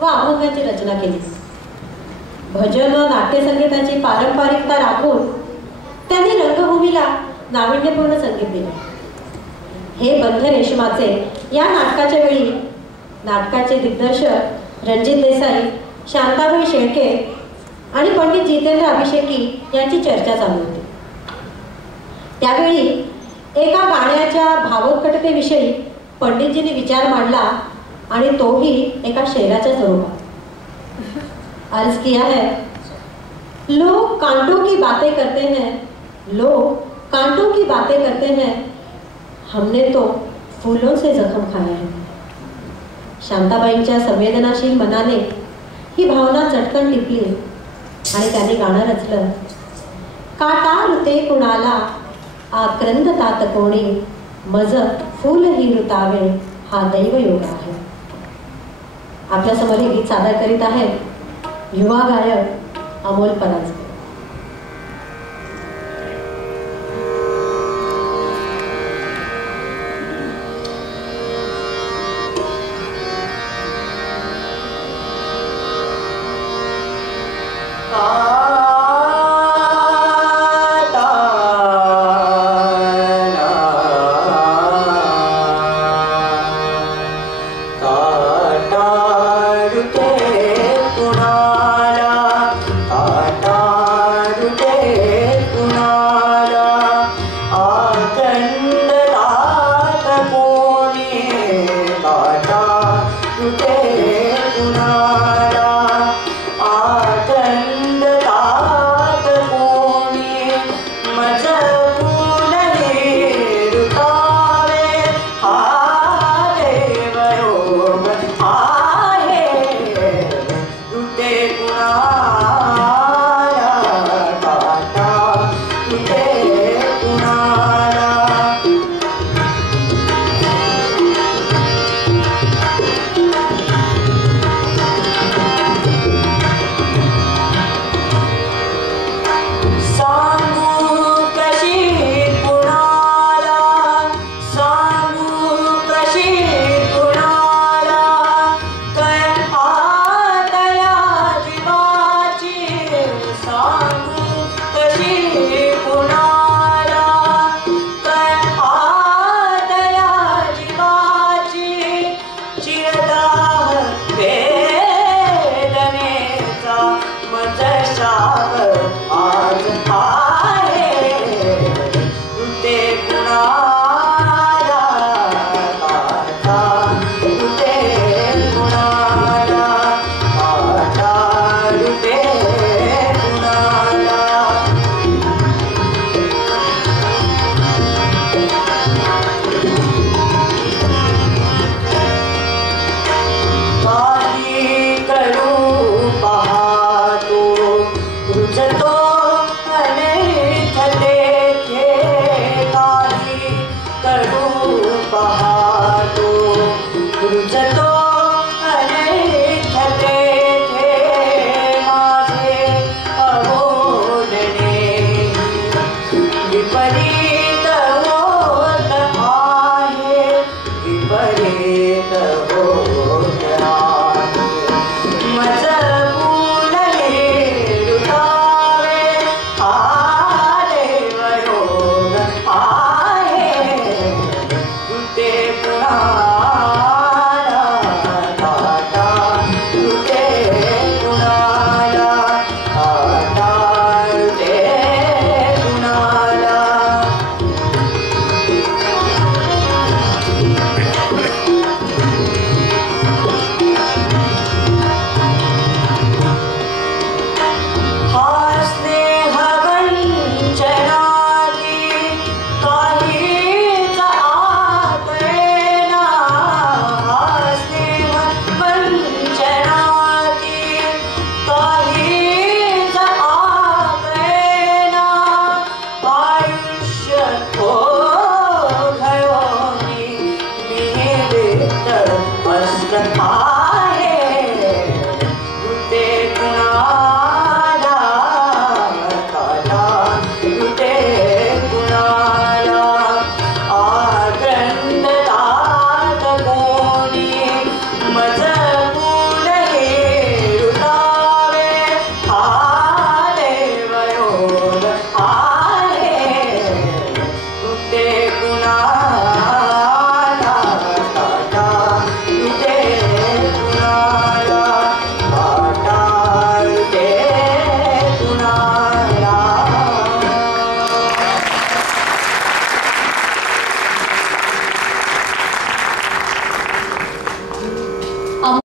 व अभंगाची रचना केली. भजन व नाट्यसंगीताची पारंपरिकता राखून त्यांनी रंगभूमीला नाविन्यपूर्ण संगीत दिले. हे बंध रेशमाचे या नाटकाच्या वेळी नाटकाचे दिग्दर्शक रणजित देसाई, शांताबाई शेळके आणि पंडित जितेंद्र अभिषेकी यांची चर्चा चालू होती. त्यावेळी एका गाण्याच्या भावोत्कटतेविषयी पंडितजींनी विचार मांडला आणि तोही एका शेराच्या स्वरूपात. अर्ज किया है, लोग कांटों की बातें करते हैं, लोग कांटों की बातें करते हैं, हमने तो फूलों से जख्म खाया है. शांताबाईंच्या संवेदनाशील मनाने ही भावना चटकन टिपली आणि त्याने गाणं रचलं. काटा रुते कुणाला आक्रंद तात कोणी, मज फूल ही रुतावे हा दैव योग आहे. आपल्या समोर हे गीत सादर करीत आहेत युवा गायक अमोल परांजपे.